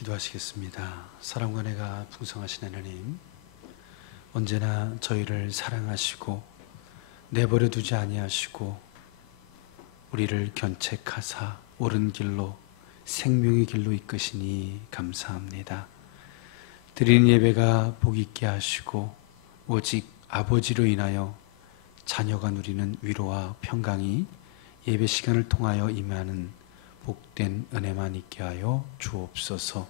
기도하시겠습니다. 사랑과 은혜가 풍성하신 하나님, 언제나 저희를 사랑하시고 내버려 두지 아니하시고 우리를 견책하사 옳은 길로 생명의 길로 이끄시니 감사합니다. 드리는 예배가 복 있게 하시고 오직 아버지로 인하여 자녀가 누리는 위로와 평강이 예배 시간을 통하여 임하는 복된 은혜만 있게 하여 주옵소서.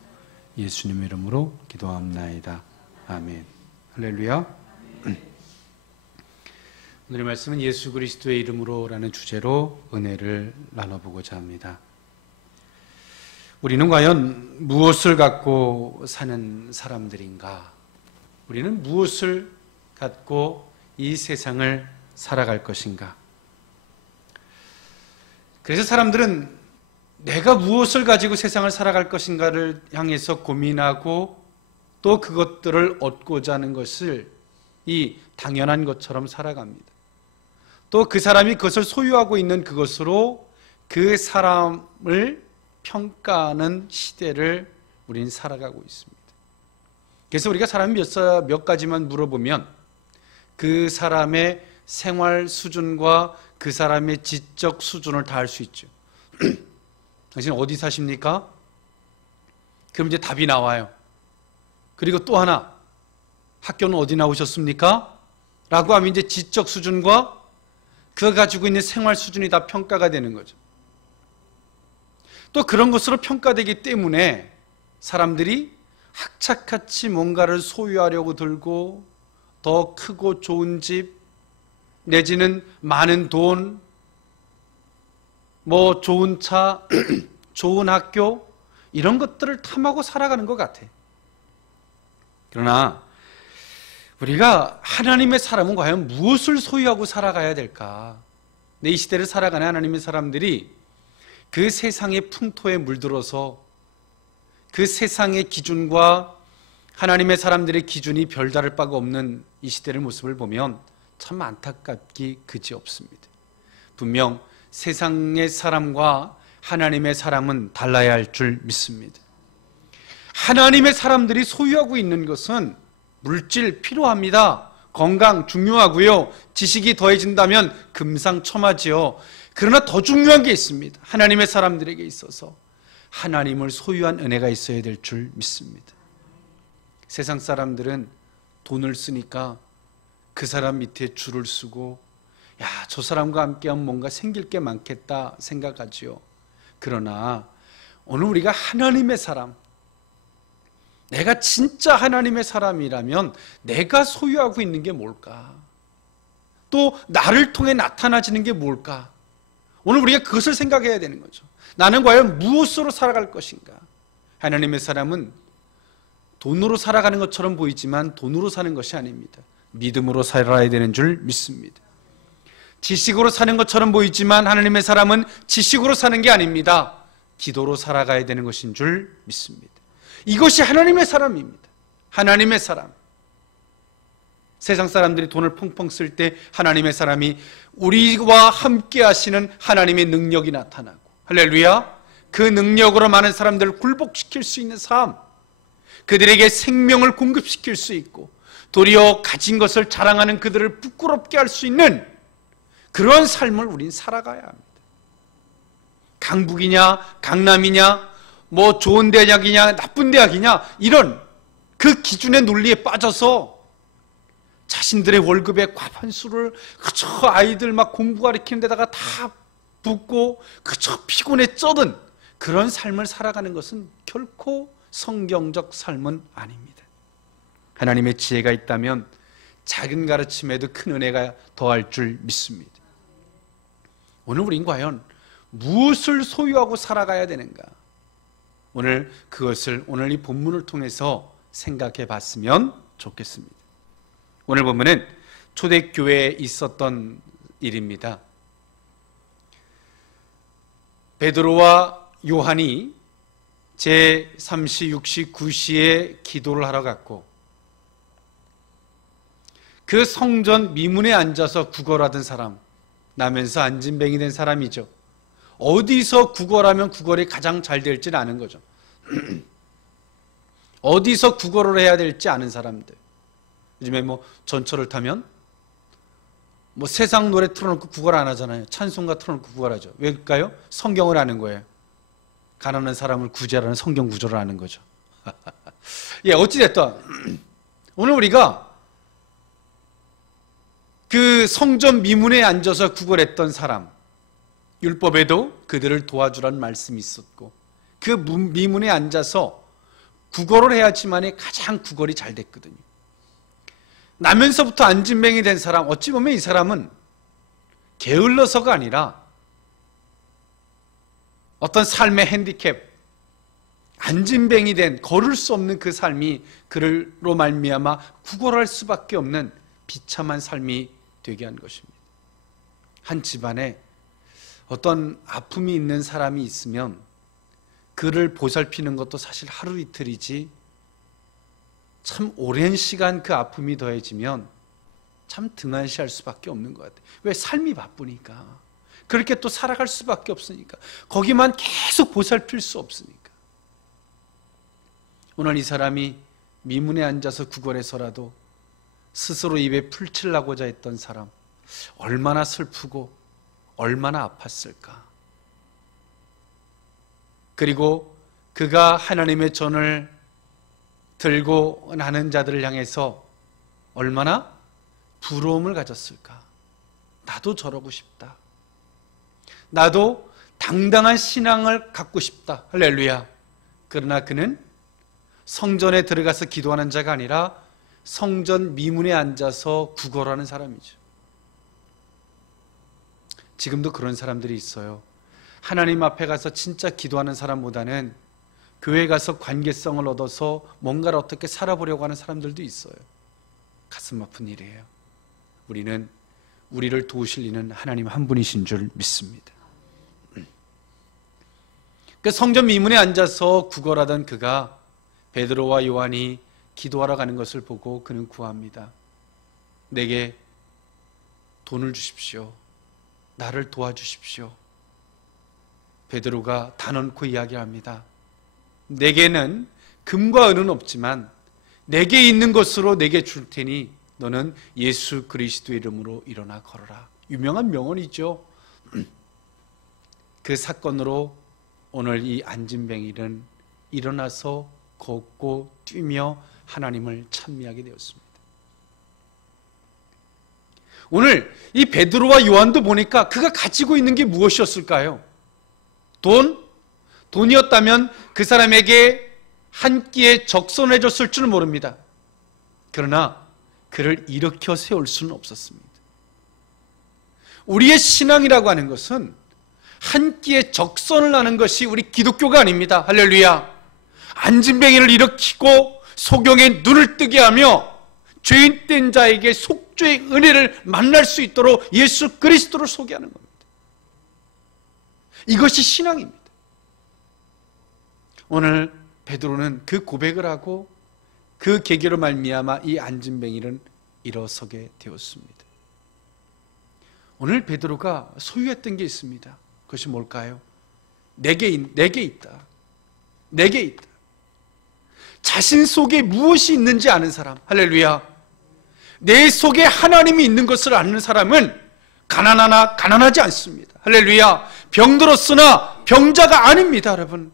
예수님의 이름으로 기도합나이다. 아멘. 할렐루야. 오늘의 말씀은 예수 그리스도의 이름으로라는 주제로 은혜를 나눠보고자 합니다. 우리는 과연 무엇을 갖고 사는 사람들인가? 우리는 무엇을 갖고 이 세상을 살아갈 것인가? 그래서 사람들은 내가 무엇을 가지고 세상을 살아갈 것인가를 향해서 고민하고 또 그것들을 얻고자 하는 것을 이 당연한 것처럼 살아갑니다. 또 그 사람이 그것을 소유하고 있는 그것으로 그 사람을 평가하는 시대를 우리는 살아가고 있습니다. 그래서 우리가 사람이 몇 가지만 물어보면 그 사람의 생활 수준과 그 사람의 지적 수준을 다 알 수 있죠. 당신 어디 사십니까? 그럼 이제 답이 나와요. 그리고 또 하나, 학교는 어디 나오셨습니까? 라고 하면 이제 지적 수준과 그가 가지고 있는 생활 수준이 다 평가가 되는 거죠. 또 그런 것으로 평가되기 때문에 사람들이 학착같이 뭔가를 소유하려고 들고 더 크고 좋은 집, 내지는 많은 돈, 좋은 차, 좋은 학교, 이런 것들을 탐하고 살아가는 것 같아. 그러나 우리가 하나님의 사람은 과연 무엇을 소유하고 살아가야 될까? 이 시대를 살아가는 하나님의 사람들이 그 세상의 풍토에 물들어서 그 세상의 기준과 하나님의 사람들의 기준이 별다를 바가 없는 이 시대의 모습을 보면 참 안타깝기 그지없습니다. 분명 세상의 사람과 하나님의 사람은 달라야 할 줄 믿습니다. 하나님의 사람들이 소유하고 있는 것은 물질 필요합니다. 건강 중요하고요. 지식이 더해진다면 금상첨화지요. 그러나 더 중요한 게 있습니다. 하나님의 사람들에게 있어서 하나님을 소유한 은혜가 있어야 될 줄 믿습니다. 세상 사람들은 돈을 쓰니까 그 사람 밑에 줄을 서고 야, 저 사람과 함께하면 뭔가 생길 게 많겠다 생각하지요. 그러나 오늘 우리가 하나님의 사람, 내가 진짜 하나님의 사람이라면 내가 소유하고 있는 게 뭘까? 또 나를 통해 나타나지는 게 뭘까? 오늘 우리가 그것을 생각해야 되는 거죠. 나는 과연 무엇으로 살아갈 것인가? 하나님의 사람은 돈으로 살아가는 것처럼 보이지만 돈으로 사는 것이 아닙니다. 믿음으로 살아야 되는 줄 믿습니다. 지식으로 사는 것처럼 보이지만 하나님의 사람은 지식으로 사는 게 아닙니다. 기도로 살아가야 되는 것인 줄 믿습니다. 이것이 하나님의 사람입니다. 하나님의 사람. 세상 사람들이 돈을 펑펑 쓸 때 하나님의 사람이 우리와 함께 하시는 하나님의 능력이 나타나고, 할렐루야, 그 능력으로 많은 사람들을 굴복시킬 수 있는 삶, 그들에게 생명을 공급시킬 수 있고 도리어 가진 것을 자랑하는 그들을 부끄럽게 할 수 있는 그런 삶을 우린 살아가야 합니다. 강북이냐 강남이냐 좋은 대학이냐 나쁜 대학이냐 이런 그 기준의 논리에 빠져서 자신들의 월급의 과반수를 그저 아이들 막 공부 가르치는 데다가 다 붓고 그저 피곤에 쩌든 그런 삶을 살아가는 것은 결코 성경적 삶은 아닙니다. 하나님의 지혜가 있다면 작은 가르침에도 큰 은혜가 더할 줄 믿습니다. 오늘 우린 과연 무엇을 소유하고 살아가야 되는가? 오늘 그것을 오늘 이 본문을 통해서 생각해 봤으면 좋겠습니다. 오늘 본문은 초대교회에 있었던 일입니다. 베드로와 요한이 제3시, 6시, 9시에 기도를 하러 갔고 그 성전 미문에 앉아서 구걸하던 사람, 나면서 안진뱅이 된 사람이죠. 어디서 구걸하면 구걸이 가장 잘 될지는 아는 거죠. 어디서 구걸을 해야 될지 아는 사람들. 요즘에 뭐 전철을 타면 뭐 세상 노래 틀어놓고 구걸 안 하잖아요. 찬송가 틀어놓고 구걸하죠. 왜일까요? 성경을 아는 거예요. 가난한 사람을 구제하라는 성경 구절을 아는 거죠. 예, 어찌됐든 오늘 우리가 그 성전 미문에 앉아서 구걸했던 사람, 율법에도 그들을 도와주라는 말씀이 있었고 그 미문에 앉아서 구걸을 해야지만이 가장 구걸이 잘 됐거든요. 나면서부터 안진뱅이 된 사람, 어찌 보면 이 사람은 게을러서가 아니라 어떤 삶의 핸디캡, 안진뱅이 된 걸을 수 없는 그 삶이 그로 말미암아 구걸할 수밖에 없는 비참한 삶이 되게 한 것입니다. 한 집안에 어떤 아픔이 있는 사람이 있으면 그를 보살피는 것도 사실 하루 이틀이지 참 오랜 시간 그 아픔이 더해지면 참 등한시할 수밖에 없는 것 같아요. 왜? 삶이 바쁘니까. 그렇게 또 살아갈 수밖에 없으니까. 거기만 계속 보살필 수 없으니까. 오늘 이 사람이 미문에 앉아서 구걸해서라도 스스로 입에 풀 칠라고자 했던 사람, 얼마나 슬프고 얼마나 아팠을까. 그리고 그가 하나님의 전을 들고 나는 자들을 향해서 얼마나 부러움을 가졌을까. 나도 저러고 싶다. 나도 당당한 신앙을 갖고 싶다. 할렐루야. 그러나 그는 성전에 들어가서 기도하는 자가 아니라 성전 미문에 앉아서 구걸하는 사람이죠. 지금도 그런 사람들이 있어요. 하나님 앞에 가서 진짜 기도하는 사람보다는 교회 가서 관계성을 얻어서 뭔가를 어떻게 살아보려고 하는 사람들도 있어요. 가슴 아픈 일이에요. 우리는 우리를 도우실 이는 하나님 한 분이신 줄 믿습니다. 그 성전 미문에 앉아서 구걸하던 그가 베드로와 요한이 기도하러 가는 것을 보고 그는 구합니다. 내게 돈을 주십시오. 나를 도와주십시오. 베드로가 단언코 이야기합니다. 내게는 금과 은은 없지만 내게 있는 것으로 내게 줄 테니 너는 예수 그리스도의 이름으로 일어나 걸어라. 유명한 명언이죠. 그 사건으로 오늘 이 안진뱅이는 일어나서 걷고 뛰며 하나님을 찬미하게 되었습니다. 오늘 이 베드로와 요한도 보니까 그가 가지고 있는 게 무엇이었을까요? 돈이었다면 그 사람에게 한 끼에 적선해 줬을 줄 모릅니다. 그러나 그를 일으켜 세울 수는 없었습니다. 우리의 신앙이라고 하는 것은 한 끼에 적선을 하는 것이 우리 기독교가 아닙니다. 할렐루야. 안진뱅이를 일으키고 소경의 눈을 뜨게 하며 죄인 된 자에게 속죄의 은혜를 만날 수 있도록 예수 그리스도를 소개하는 겁니다. 이것이 신앙입니다. 오늘 베드로는 그 고백을 하고 그 계기로 말미암아 이 안진뱅이는 일어서게 되었습니다. 오늘 베드로가 소유했던 게 있습니다. 그것이 뭘까요? 내게 있다. 내게 있다. 자신 속에 무엇이 있는지 아는 사람. 할렐루야. 내 속에 하나님이 있는 것을 아는 사람은 가난하나 가난하지 않습니다. 할렐루야. 병들었으나 병자가 아닙니다, 여러분.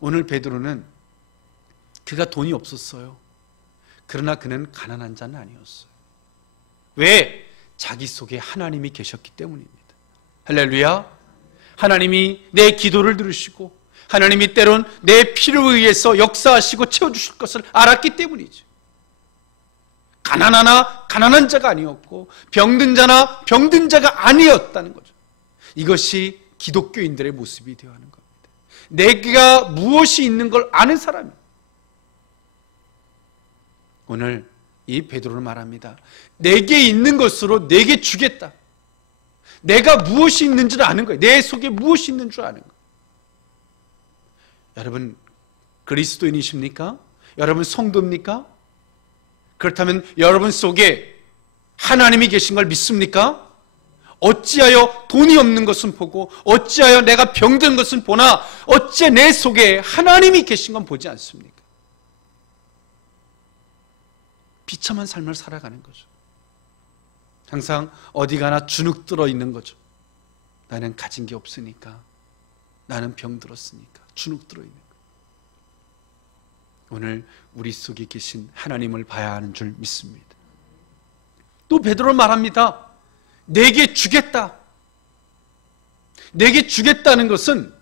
오늘 베드로는 그가 돈이 없었어요. 그러나 그는 가난한 자는 아니었어요. 왜? 자기 속에 하나님이 계셨기 때문입니다. 할렐루야. 하나님이 내 기도를 들으시고 하나님이 때론 내 피를 의해서 역사하시고 채워주실 것을 알았기 때문이죠. 가난하나 가난한 자가 아니었고 병든 자나 병든 자가 아니었다는 거죠. 이것이 기독교인들의 모습이 되어야 하는 겁니다. 내가 무엇이 있는 걸 아는 사람이에요. 오늘 이 베드로는 말합니다. 내게 있는 것으로 내게 주겠다. 내가 무엇이 있는지를 아는 거예요. 내 속에 무엇이 있는 줄 아는 거예요. 여러분 그리스도인이십니까? 여러분 성도입니까? 그렇다면 여러분 속에 하나님이 계신 걸 믿습니까? 어찌하여 돈이 없는 것은 보고 어찌하여 내가 병든 것은 보나 어찌 내 속에 하나님이 계신 건 보지 않습니까? 비참한 삶을 살아가는 거죠. 항상 어디 가나 주눅 들어 있는 거죠. 나는 가진 게 없으니까, 나는 병들었으니까 주눅 들어 있는 거예요. 오늘 우리 속에 계신 하나님을 봐야 하는 줄 믿습니다. 또 베드로는 말합니다. 내게 주겠다. 내게 주겠다는 것은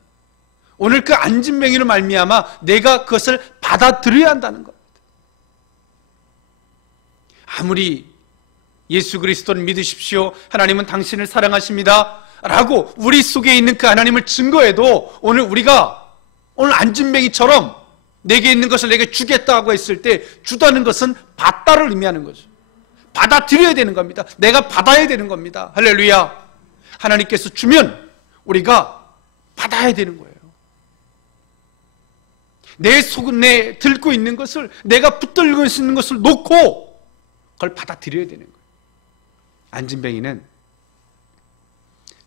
오늘 그 안진뱅이로 말미암아 내가 그것을 받아들여야 한다는 겁니다. 아무리 예수 그리스도를 믿으십시오, 하나님은 당신을 사랑하십니다 라고 우리 속에 있는 그 하나님을 증거해도 오늘 우리가 오늘 안진뱅이처럼 내게 있는 것을 내게 주겠다고 했을 때 주다는 것은 받다를 의미하는 거죠. 받아들여야 되는 겁니다. 내가 받아야 되는 겁니다. 할렐루야. 하나님께서 주면 우리가 받아야 되는 거예요. 내 속에 들고 있는 것을, 내가 붙들고 있는 것을 놓고 그걸 받아들여야 되는 거예요. 안진뱅이는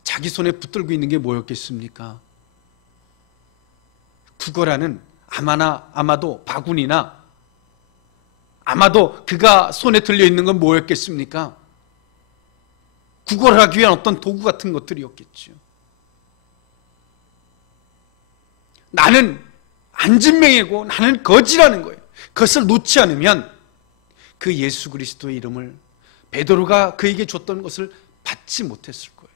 자기 손에 붙들고 있는 게 뭐였겠습니까? 구걸하는 아마도 바구니나 아마도 그가 손에 들려 있는 건 뭐였겠습니까? 구걸하기 위한 어떤 도구 같은 것들이었겠죠. 나는 안진뱅이고 나는 거지라는 거예요. 그것을 놓지 않으면 그 예수 그리스도의 이름을, 베드로가 그에게 줬던 것을 받지 못했을 거예요.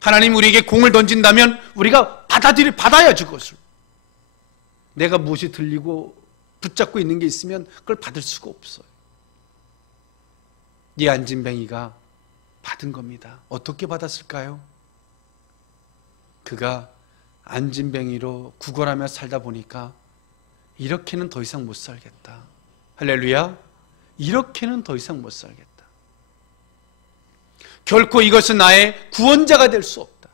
하나님 우리에게 공을 던진다면 우리가 받아야지 그것을. 내가 무엇이 들리고 붙잡고 있는 게 있으면 그걸 받을 수가 없어요. 이 안진뱅이가 받은 겁니다. 어떻게 받았을까요? 그가 안진뱅이로 구걸하며 살다 보니까 이렇게는 더 이상 못 살겠다. 할렐루야. 이렇게는 더 이상 못 살겠다. 결코 이것은 나의 구원자가 될 수 없다.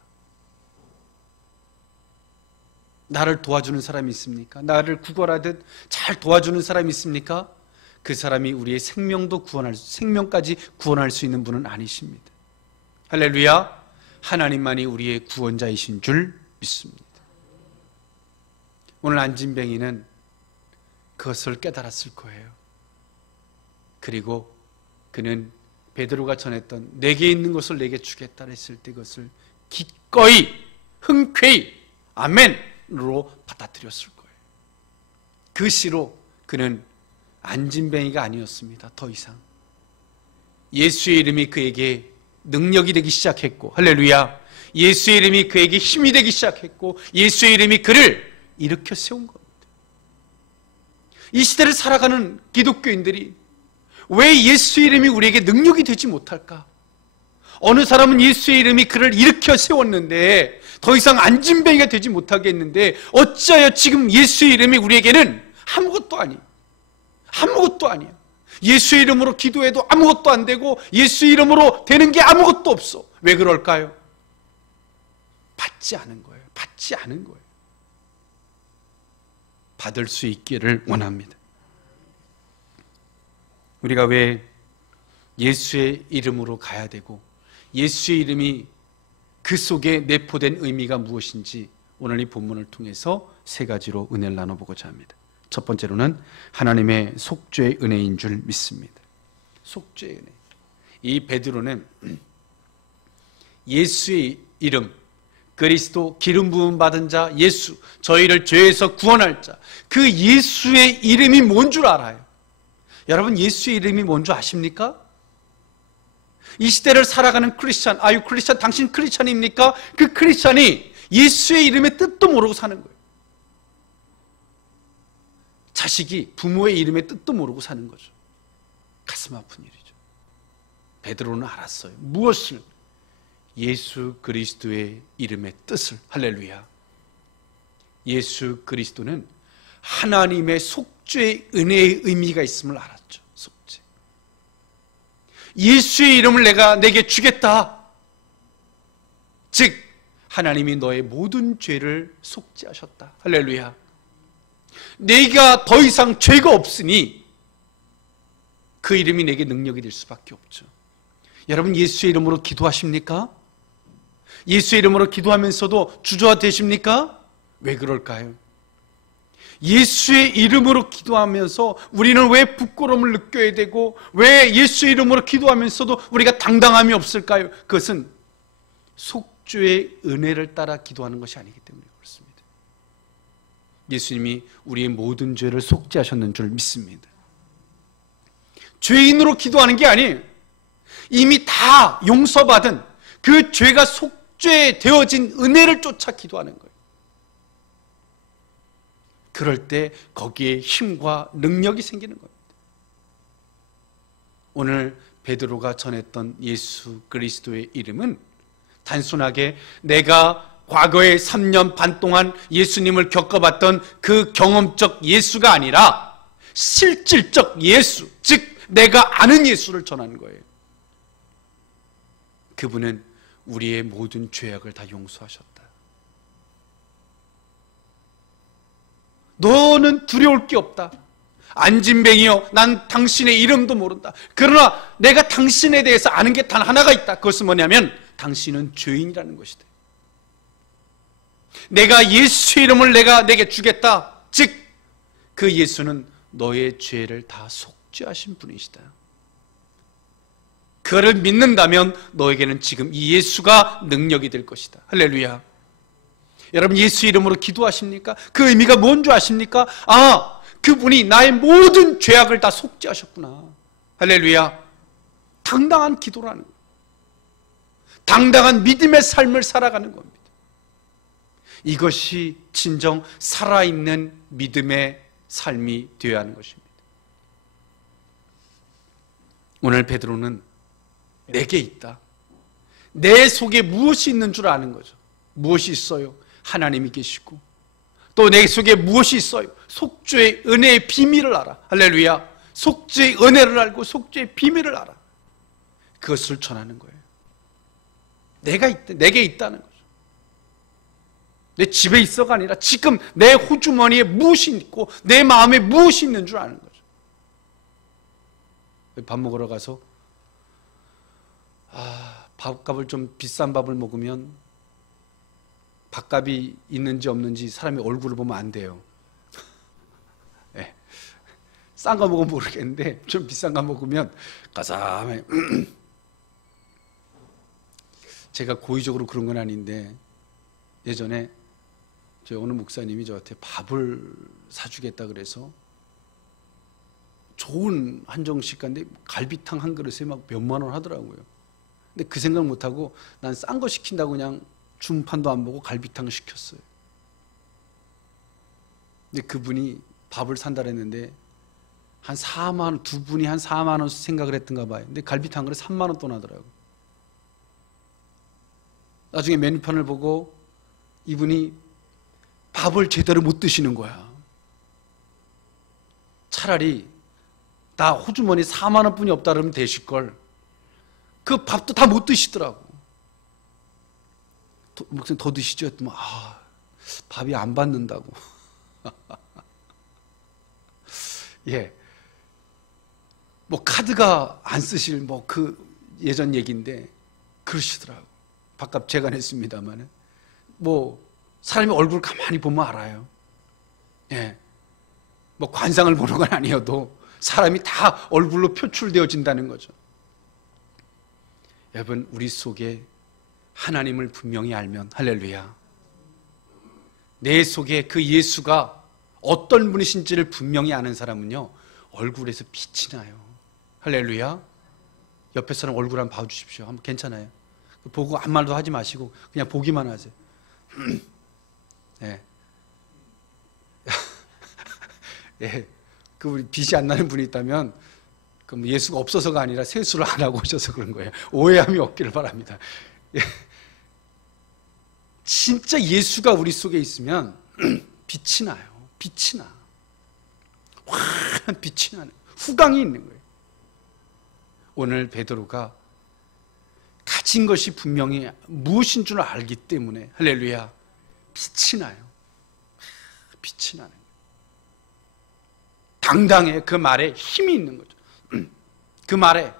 나를 도와주는 사람이 있습니까? 나를 구걸하듯 잘 도와주는 사람이 있습니까? 그 사람이 우리의 생명까지 구원할 수 있는 분은 아니십니다. 할렐루야. 하나님만이 우리의 구원자이신 줄 믿습니다. 오늘 안진뱅이는 그것을 깨달았을 거예요. 그리고 그는 베드로가 전했던 내게 있는 것을 내게 주겠다 했을 때 그것을 기꺼이 흔쾌히 아멘으로 받아들였을 거예요. 그 시로 그는 안진뱅이가 아니었습니다. 더 이상 예수의 이름이 그에게 능력이 되기 시작했고, 할렐루야, 예수의 이름이 그에게 힘이 되기 시작했고, 예수의 이름이 그를 일으켜 세운 겁니다. 이 시대를 살아가는 기독교인들이 왜 예수의 이름이 우리에게 능력이 되지 못할까? 어느 사람은 예수의 이름이 그를 일으켜 세웠는데 더 이상 안진뱅이가 되지 못하게 했는데 어찌하여 지금 예수의 이름이 우리에게는 아무것도 아니에요. 아무것도 아니에요. 예수의 이름으로 기도해도 아무것도 안 되고 예수의 이름으로 되는 게 아무것도 없어. 왜 그럴까요? 받지 않은 거예요. 받지 않은 거예요. 받을 수 있기를 원합니다. 우리가 왜 예수의 이름으로 가야 되고 예수의 이름이 그 속에 내포된 의미가 무엇인지 오늘 이 본문을 통해서 세 가지로 은혜를 나눠보고자 합니다. 첫 번째로는 하나님의 속죄의 은혜인 줄 믿습니다. 속죄의 은혜. 이 베드로는 예수의 이름, 그리스도 기름 부음 받은 자 예수, 저희를 죄에서 구원할 자, 그 예수의 이름이 뭔 줄 알아요. 여러분, 예수의 이름이 뭔 줄 아십니까? 이 시대를 살아가는 크리스찬, 아유 크리스찬, 당신 크리스찬입니까? 그 크리스찬이 예수의 이름의 뜻도 모르고 사는 거예요. 자식이 부모의 이름의 뜻도 모르고 사는 거죠. 가슴 아픈 일이죠. 베드로는 알았어요. 무엇을? 예수 그리스도의 이름의 뜻을. 할렐루야. 예수 그리스도는 하나님의 속죄의 은혜의 의미가 있음을 알았죠. 속죄. 예수의 이름을 내게 주겠다. 즉 하나님이 너의 모든 죄를 속죄하셨다. 할렐루야. 내가 더 이상 죄가 없으니 그 이름이 내게 능력이 될 수밖에 없죠. 여러분, 예수의 이름으로 기도하십니까? 예수의 이름으로 기도하면서도 주저되십니까? 왜 그럴까요? 예수의 이름으로 기도하면서 우리는 왜 부끄러움을 느껴야 되고 왜 예수의 이름으로 기도하면서도 우리가 당당함이 없을까요? 그것은 속죄의 은혜를 따라 기도하는 것이 아니기 때문에 그렇습니다. 예수님이 우리의 모든 죄를 속죄하셨는 줄 믿습니다. 죄인으로 기도하는 게 아니에요. 이미 다 용서받은 그 죄가 속죄되어진 은혜를 쫓아 기도하는 거예요. 그럴 때 거기에 힘과 능력이 생기는 겁니다. 오늘 베드로가 전했던 예수 그리스도의 이름은 단순하게 내가 과거에 3년 반 동안 예수님을 겪어봤던 그 경험적 예수가 아니라 실질적 예수, 즉 내가 아는 예수를 전하는 거예요. 그분은 우리의 모든 죄악을 다 용서하셨다. 너는 두려울 게 없다. 안진뱅이여, 난 당신의 이름도 모른다. 그러나 내가 당신에 대해서 아는 게 단 하나가 있다. 그것은 뭐냐면 당신은 죄인이라는 것이다. 내가 예수의 이름을 내게 주겠다. 즉 그 예수는 너의 죄를 다 속죄하신 분이시다. 그를 믿는다면 너에게는 지금 이 예수가 능력이 될 것이다. 할렐루야. 여러분 예수 이름으로 기도하십니까? 그 의미가 뭔 줄 아십니까? 아, 그분이 나의 모든 죄악을 다 속죄하셨구나. 할렐루야. 당당한 기도라는 거예요. 당당한 믿음의 삶을 살아가는 겁니다. 이것이 진정 살아있는 믿음의 삶이 되어야 하는 것입니다. 오늘 베드로는 내게 있다. 내 속에 무엇이 있는 줄 아는 거죠. 무엇이 있어요? 하나님이 계시고 또 내 속에 무엇이 있어요? 속죄의 은혜의 비밀을 알아. 할렐루야. 속죄의 은혜를 알고 속죄의 비밀을 알아. 그것을 전하는 거예요. 내게 있다는 거죠. 내 집에 있어가 아니라 지금 내 호주머니에 무엇이 있고 내 마음에 무엇이 있는 줄 아는 거죠. 밥 먹으러 가서 밥값을 좀 비싼 밥을 먹으면 밥값이 있는지 없는지 사람의 얼굴을 보면 안 돼요. 네. 싼 거 먹으면 모르겠는데 좀 비싼 거 먹으면 가사하게. 제가 고의적으로 그런 건 아닌데 예전에 저희 어느 목사님이 저한테 밥을 사주겠다 그래서 좋은 한정식가인데 갈비탕 한 그릇에 막 몇만 원 하더라고요. 근데 그 생각 못하고 난 싼 거 시킨다고 그냥 중판도 안 보고 갈비탕을 시켰어요. 근데 그분이 밥을 산다 그랬는데 한 4만 원, 두 분이 한 4만 원 생각을 했던가 봐요. 근데 갈비탕 그릇 3만 원 돈 하더라고요. 나중에 메뉴판을 보고 이분이 밥을 제대로 못 드시는 거야. 차라리 나 호주머니 4만 원뿐이 없다 그러면 되실걸. 그 밥도 다 못 드시더라고. 목사님 더 드시죠? 했더니 밥이 안 받는다고. 예, 뭐 카드가 안 쓰실 뭐 그 예전 얘기인데 그러시더라고. 밥값 제가 냈습니다만은 뭐 사람이 얼굴 가만히 보면 알아요. 예, 뭐 관상을 보는 건 아니어도 사람이 다 얼굴로 표출되어진다는 거죠. 여러분 우리 속에 하나님을 분명히 알면 할렐루야. 내 속에 그 예수가 어떤 분이신지를 분명히 아는 사람은요 얼굴에서 빛이 나요. 할렐루야. 옆에 사람 얼굴 한번 봐주십시오. 한번 괜찮아요. 보고 아무 말도 하지 마시고 그냥 보기만 하세요. 네. 예, 그 우리 빛이 안 나는 분이 있다면 그 예수가 없어서가 아니라 세수를 안 하고 오셔서 그런 거예요. 오해함이 없기를 바랍니다. 예. 진짜 예수가 우리 속에 있으면 빛이 나요. 빛이 나. 환한 빛이 나는 후광이 있는 거예요. 오늘 베드로가 가진 것이 분명히 무엇인 줄 알기 때문에 할렐루야 빛이 나요. 빛이 나는 거예요. 당당해. 그 말에 힘이 있는 거죠. 그 말에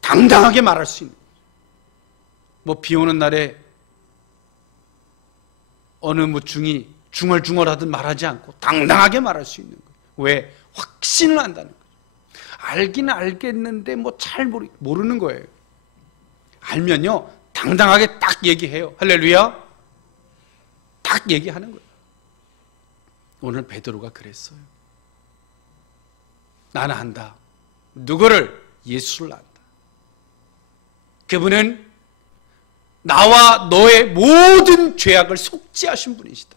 당당하게 말할 수 있는 거죠. 뭐 비 오는 날에 어느 뭐 중얼중얼하듯 말하지 않고 당당하게 말할 수 있는 거예요. 왜? 확신을 한다는 거예요. 알긴 알겠는데 뭐 잘 모르는 거예요. 알면요 당당하게 딱 얘기해요. 할렐루야. 딱 얘기하는 거예요. 오늘 베드로가 그랬어요. 나는 안다. 누구를? 예수를 안다. 그분은 나와 너의 모든 죄악을 속죄하신 분이시다.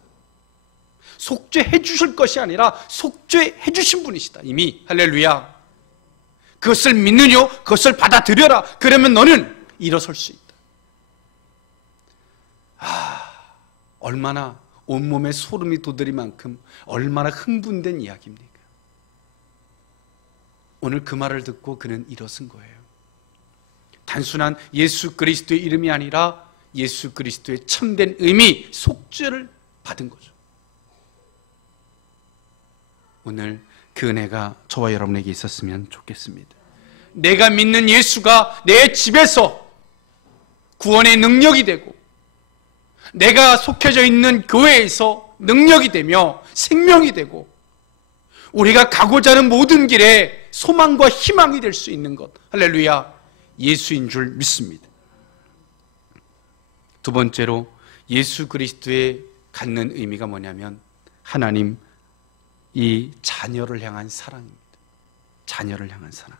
속죄해 주실 것이 아니라 속죄해 주신 분이시다. 이미. 할렐루야. 그것을 믿느뇨? 그것을 받아들여라. 그러면 너는 일어설 수 있다. 얼마나 온몸에 소름이 돋을 만큼 얼마나 흥분된 이야기입니까? 오늘 그 말을 듣고 그는 일어선 거예요. 단순한 예수 그리스도의 이름이 아니라 예수 그리스도의 참된 의미, 속죄를 받은 거죠. 오늘 그 은혜가 저와 여러분에게 있었으면 좋겠습니다. 내가 믿는 예수가 내 집에서 구원의 능력이 되고 내가 속해져 있는 교회에서 능력이 되며 생명이 되고 우리가 가고자 하는 모든 길에 소망과 희망이 될 수 있는 것, 할렐루야, 예수인 줄 믿습니다. 두 번째로 예수 그리스도의 갖는 의미가 뭐냐면 하나님 이 자녀를 향한 사랑입니다. 자녀를 향한 사랑.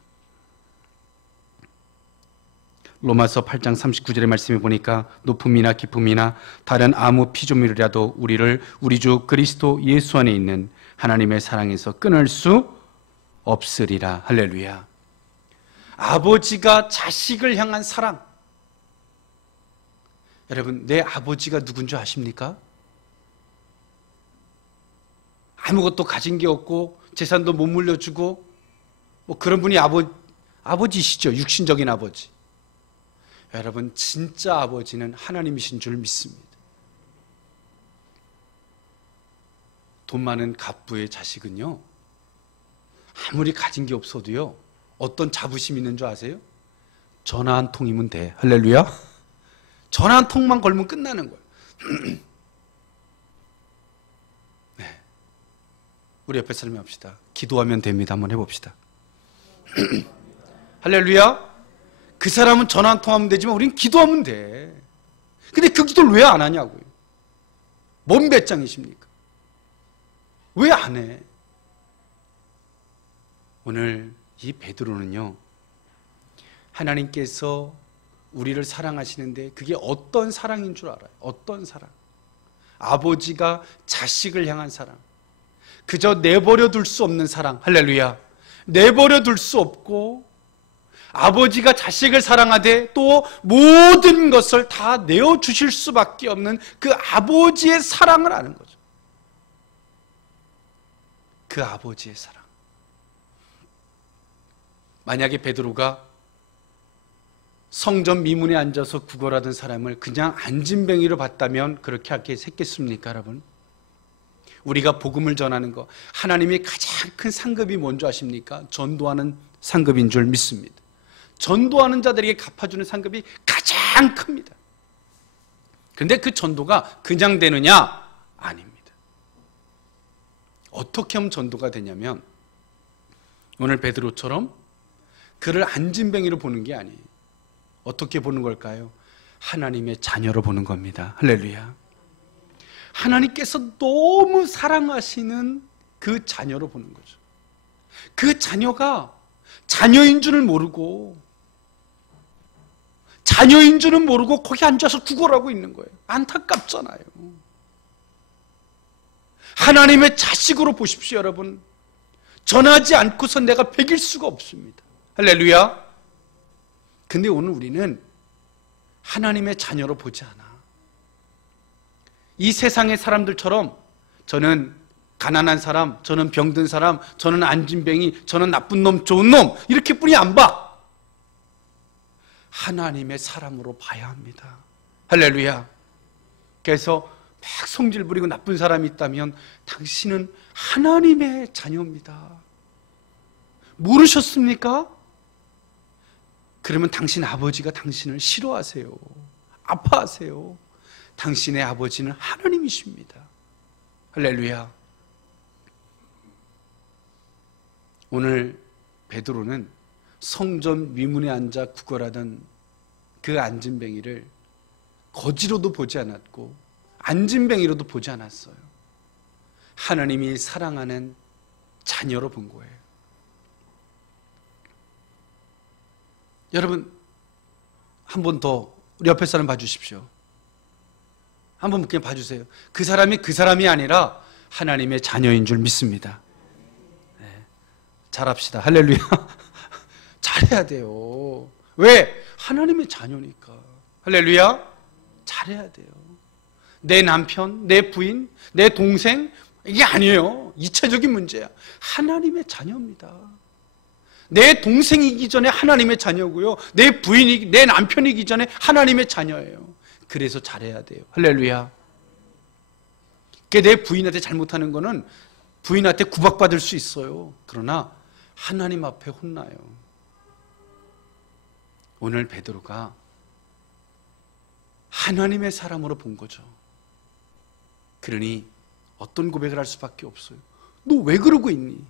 로마서 8장 39절의 말씀에 보니까 높음이나 깊음이나 다른 아무 피조물이라도 우리를 우리 주 그리스도 예수 안에 있는 하나님의 사랑에서 끊을 수 없으리라. 할렐루야. 아버지가 자식을 향한 사랑. 여러분, 내 아버지가 누군 줄 아십니까? 아무것도 가진 게 없고 재산도 못 물려주고 뭐 그런 분이 아버지시죠. 육신적인 아버지. 여러분, 진짜 아버지는 하나님이신 줄 믿습니다. 돈 많은 갑부의 자식은요, 아무리 가진 게 없어도요, 어떤 자부심이 있는 줄 아세요? 전화 한 통이면 돼. 할렐루야. 전화 한 통만 걸면 끝나는 거예요. 네. 우리 옆에 사람이 합시다. 기도하면 됩니다. 한번 해봅시다. 할렐루야. 그 사람은 전화 한 통 하면 되지만 우린 기도하면 돼. 근데 그 기도를 왜 안 하냐고요. 뭔 배짱이십니까? 왜 안 해? 오늘 이 베드로는요, 하나님께서 우리를 사랑하시는데 그게 어떤 사랑인 줄 알아요. 어떤 사랑. 아버지가 자식을 향한 사랑. 그저 내버려 둘 수 없는 사랑. 할렐루야. 내버려 둘 수 없고 아버지가 자식을 사랑하되 또 모든 것을 다 내어주실 수밖에 없는 그 아버지의 사랑을 아는 거죠. 그 아버지의 사랑. 만약에 베드로가 성전 미문에 앉아서 구걸하던 사람을 그냥 안진뱅이로 봤다면 그렇게 했겠습니까, 여러분? 우리가 복음을 전하는 거, 하나님의 가장 큰 상급이 뭔지 아십니까? 전도하는 상급인 줄 믿습니다. 전도하는 자들에게 갚아주는 상급이 가장 큽니다. 그런데 그 전도가 그냥 되느냐? 아닙니다. 어떻게 하면 전도가 되냐면 오늘 베드로처럼 그를 안진뱅이로 보는 게 아니에요. 어떻게 보는 걸까요? 하나님의 자녀로 보는 겁니다. 할렐루야. 하나님께서 너무 사랑하시는 그 자녀로 보는 거죠. 그 자녀가 자녀인 줄을 모르고 자녀인 줄은 모르고 거기 앉아서 구걸하고 있는 거예요. 안타깝잖아요. 하나님의 자식으로 보십시오, 여러분. 전하지 않고서 내가 베길 수가 없습니다. 할렐루야. 근데 오늘 우리는 하나님의 자녀로 보지 않아. 이 세상의 사람들처럼 저는 가난한 사람, 저는 병든 사람, 저는 안진뱅이, 저는 나쁜 놈, 좋은 놈 이렇게 뿐이 안 봐. 하나님의 사람으로 봐야 합니다. 할렐루야. 그래서 막 성질 부리고 나쁜 사람이 있다면 당신은 하나님의 자녀입니다. 모르셨습니까? 그러면 당신 아버지가 당신을 싫어하세요. 아파하세요. 당신의 아버지는 하나님이십니다. 할렐루야. 오늘 베드로는 성전 위문에 앉아 구걸하던 그 안진뱅이를 거지로도 보지 않았고 안진뱅이로도 보지 않았어요. 하나님이 사랑하는 자녀로 본 거예요. 여러분, 한 번 더 우리 옆에 사람 봐주십시오. 한 번 그냥 봐주세요. 그 사람이 그 사람이 아니라 하나님의 자녀인 줄 믿습니다. 네. 잘합시다. 할렐루야. 잘해야 돼요. 왜? 하나님의 자녀니까. 할렐루야. 잘해야 돼요. 내 남편, 내 부인, 내 동생, 이게 아니에요. 이차적인 문제야. 하나님의 자녀입니다. 내 동생이기 전에 하나님의 자녀고요. 내 부인이, 내 남편이기 전에 하나님의 자녀예요. 그래서 잘해야 돼요. 할렐루야. 내 부인한테 잘못하는 거는 부인한테 구박받을 수 있어요. 그러나 하나님 앞에 혼나요. 오늘 베드로가 하나님의 사람으로 본 거죠. 그러니 어떤 고백을 할 수밖에 없어요. 너 왜 그러고 있니?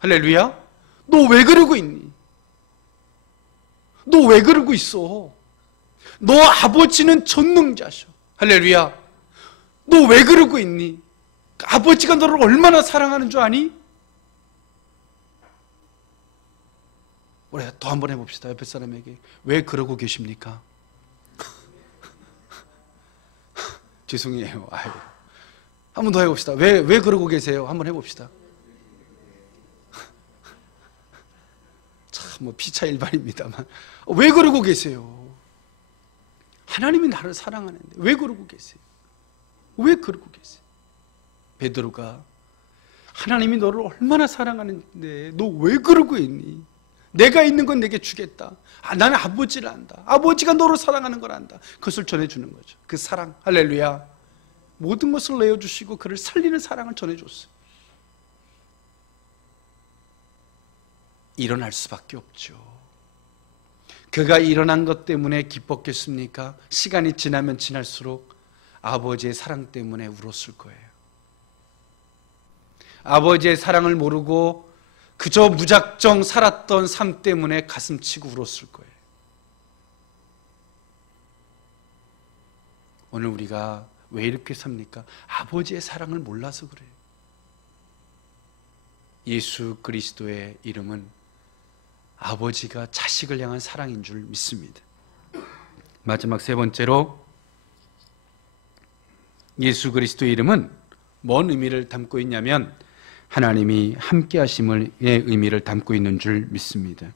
할렐루야. 너 왜 그러고 있니? 너 왜 그러고 있어? 너 아버지는 전능자셔. 할렐루야. 너 왜 그러고 있니? 아버지가 너를 얼마나 사랑하는 줄 아니? 우리 더 한번 해봅시다. 옆에 사람에게. 왜 그러고 계십니까? 죄송해요. 아유. 한 번 더 해봅시다. 왜 그러고 계세요? 한번 해봅시다. 참, 뭐, 피차 일반입니다만. 왜 그러고 계세요? 하나님이 나를 사랑하는데 왜 그러고 계세요? 왜 그러고 계세요? 베드로가 하나님이 너를 얼마나 사랑하는데 너 왜 그러고 있니? 내가 있는 건 내게 주겠다. 나는 아버지를 안다. 아버지가 너를 사랑하는 걸 안다. 그것을 전해주는 거죠. 그 사랑. 할렐루야. 모든 것을 내어주시고 그를 살리는 사랑을 전해줬어요. 일어날 수밖에 없죠. 그가 일어난 것 때문에 기뻤겠습니까? 시간이 지나면 지날수록 아버지의 사랑 때문에 울었을 거예요. 아버지의 사랑을 모르고 그저 무작정 살았던 삶 때문에 가슴 치고 울었을 거예요. 오늘 우리가 왜 이렇게 삽니까? 아버지의 사랑을 몰라서 그래요. 예수 그리스도의 이름은 아버지가 자식을 향한 사랑인 줄 믿습니다. 마지막 세 번째로 예수 그리스도의 이름은 뭔 의미를 담고 있냐면 하나님이 함께 하심의 의미를 담고 있는 줄 믿습니다.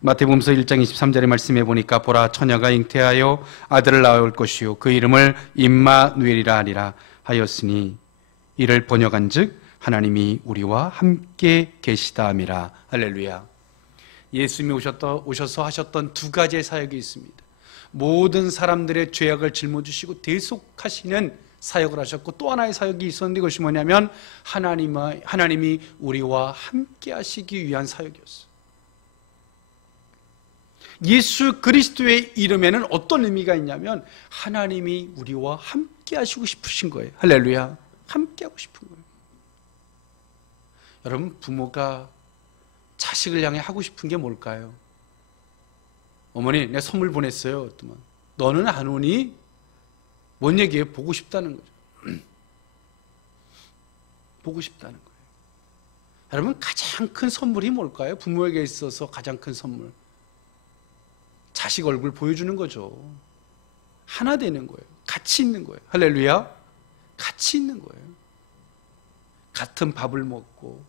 마태복음서 1장 23절의 말씀에 보니까 보라 처녀가 잉태하여 아들을 낳을 것이요 그 이름을 임마누엘이라 하리라 하였으니 이를 번역한즉 하나님이 우리와 함께 계시다 함이라. 할렐루야. 예수님이 오셔서 하셨던 두 가지의 사역이 있습니다. 모든 사람들의 죄악을 짊어지시고 대속하시는 사역을 하셨고 또 하나의 사역이 있었는데 그것이 뭐냐면 하나님이 우리와 함께 하시기 위한 사역이었어요. 예수 그리스도의 이름에는 어떤 의미가 있냐면 하나님이 우리와 함께 하시고 싶으신 거예요. 할렐루야. 함께 하고 싶은 거예요. 여러분, 부모가 자식을 향해 하고 싶은 게 뭘까요? 어머니, 내가 선물 보냈어요. 너는 안 오니? 뭔 얘기예요? 보고 싶다는 거죠. 보고 싶다는 거예요. 여러분, 가장 큰 선물이 뭘까요? 부모에게 있어서 가장 큰 선물. 자식 얼굴 보여주는 거죠. 하나 되는 거예요. 같이 있는 거예요. 할렐루야. 같이 있는 거예요. 같은 밥을 먹고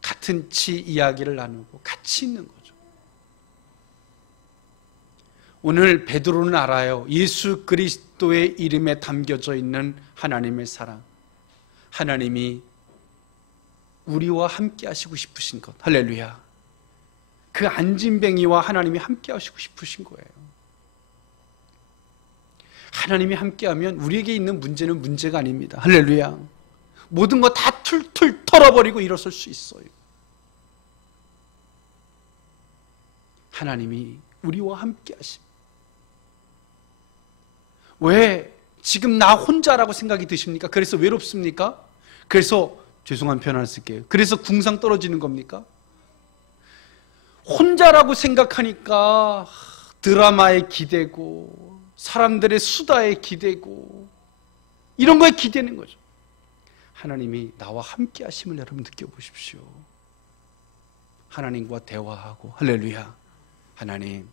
같은 이야기를 나누고 같이 있는 거죠. 오늘 베드로는 알아요. 예수 그리스도의 이름에 담겨져 있는 하나님의 사랑. 하나님이 우리와 함께 하시고 싶으신 것. 할렐루야. 그 안진뱅이와 하나님이 함께 하시고 싶으신 거예요. 하나님이 함께하면 우리에게 있는 문제는 문제가 아닙니다. 할렐루야. 모든 거 다 툴툴 털어버리고 일어설 수 있어요. 하나님이 우리와 함께 하십니다. 왜 지금 나 혼자라고 생각이 드십니까? 그래서 외롭습니까? 그래서 죄송한 표현을 쓸게요. 그래서 궁상 떨어지는 겁니까? 혼자라고 생각하니까 드라마에 기대고 사람들의 수다에 기대고 이런 거에 기대는 거죠. 하나님이 나와 함께 하심을 여러분 느껴보십시오. 하나님과 대화하고, 할렐루야, 하나님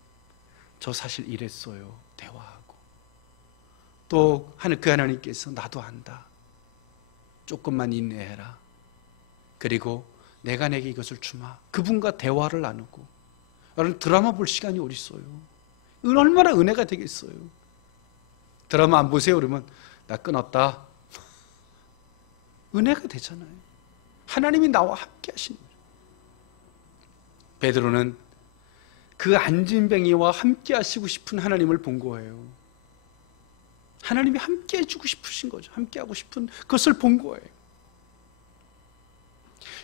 저 사실 이랬어요, 대화하고. 또 그 하나님께서 나도 안다, 조금만 인내해라, 그리고 내가 내게 이것을 주마, 그분과 대화를 나누고. 여러분, 드라마 볼 시간이 어디 있어요? 얼마나 은혜가 되겠어요. 드라마 안 보세요? 그러면 나 끊었다. 은혜가 되잖아요. 하나님이 나와 함께 하시는 거예요. 베드로는 그 안진뱅이와 함께 하시고 싶은 하나님을 본 거예요. 하나님이 함께 해주고 싶으신 거죠. 함께 하고 싶은 그것을 본 거예요.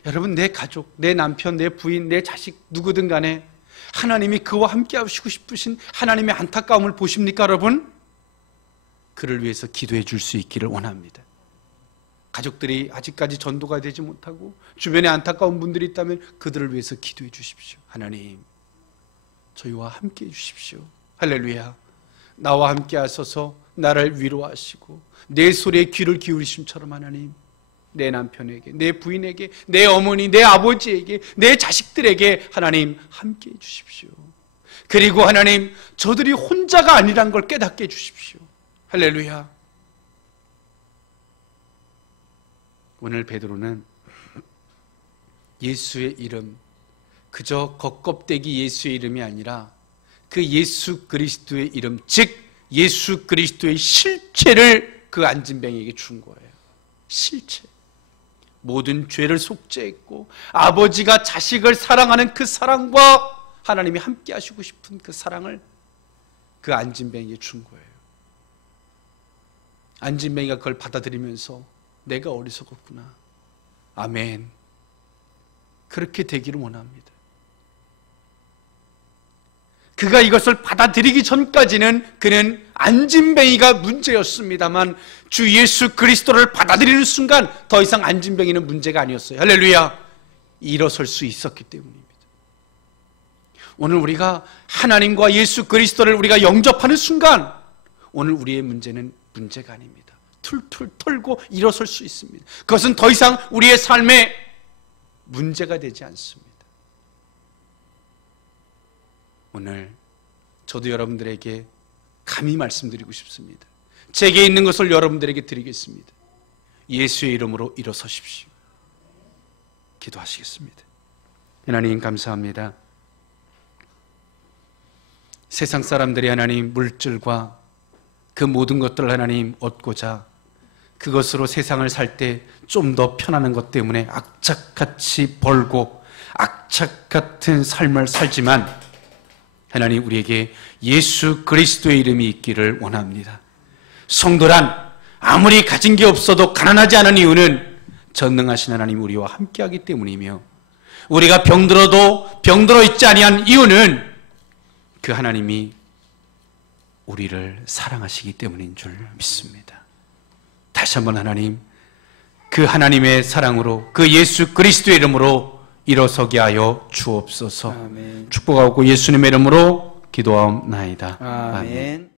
여러분, 내 가족, 내 남편, 내 부인, 내 자식 누구든 간에 하나님이 그와 함께 하시고 싶으신 하나님의 안타까움을 보십니까, 여러분? 그를 위해서 기도해 줄 수 있기를 원합니다. 가족들이 아직까지 전도가 되지 못하고 주변에 안타까운 분들이 있다면 그들을 위해서 기도해 주십시오. 하나님, 저희와 함께 해 주십시오. 할렐루야. 나와 함께 하셔서 나를 위로하시고 내 소리에 귀를 기울이심처럼 하나님, 내 남편에게, 내 부인에게, 내 어머니, 내 아버지에게, 내 자식들에게 하나님 함께 해 주십시오. 그리고 하나님, 저들이 혼자가 아니란 걸 깨닫게 해 주십시오. 할렐루야. 오늘 베드로는 예수의 이름, 그저 겉껍데기 예수의 이름이 아니라 그 예수 그리스도의 이름, 즉 예수 그리스도의 실체를 그 안진뱅이에게 준 거예요. 실체. 모든 죄를 속죄했고 아버지가 자식을 사랑하는 그 사랑과 하나님이 함께 하시고 싶은 그 사랑을 그 안진뱅이에게 준 거예요. 안진뱅이가 그걸 받아들이면서 내가 어리석었구나, 아멘, 그렇게 되기를 원합니다. 그가 이것을 받아들이기 전까지는 그는 안진뱅이가 문제였습니다만 주 예수 그리스도를 받아들이는 순간 더 이상 안진뱅이는 문제가 아니었어요. 할렐루야. 일어설 수 있었기 때문입니다. 오늘 우리가 하나님과 예수 그리스도를 우리가 영접하는 순간 오늘 우리의 문제는 문제가 아닙니다. 툴툴 털고 일어설 수 있습니다. 그것은 더 이상 우리의 삶에 문제가 되지 않습니다. 오늘 저도 여러분들에게 감히 말씀드리고 싶습니다. 제게 있는 것을 여러분들에게 드리겠습니다. 예수의 이름으로 일어서십시오. 기도하시겠습니다. 하나님, 감사합니다. 세상 사람들이 하나님 물질과 그 모든 것들을 하나님 얻고자 그것으로 세상을 살 때 좀 더 편안한 것 때문에 악착같이 벌고 악착같은 삶을 살지만 하나님, 우리에게 예수 그리스도의 이름이 있기를 원합니다. 성도란 아무리 가진 게 없어도 가난하지 않은 이유는 전능하신 하나님 우리와 함께하기 때문이며, 우리가 병들어도 병들어 있지 아니한 이유는 그 하나님이 우리를 사랑하시기 때문인 줄 믿습니다. 다시 한번 하나님, 그 하나님의 사랑으로 그 예수 그리스도의 이름으로 일어서게 하여 주옵소서. 아멘. 축복하고 예수님의 이름으로 기도하옵나이다. 아멘. 아멘.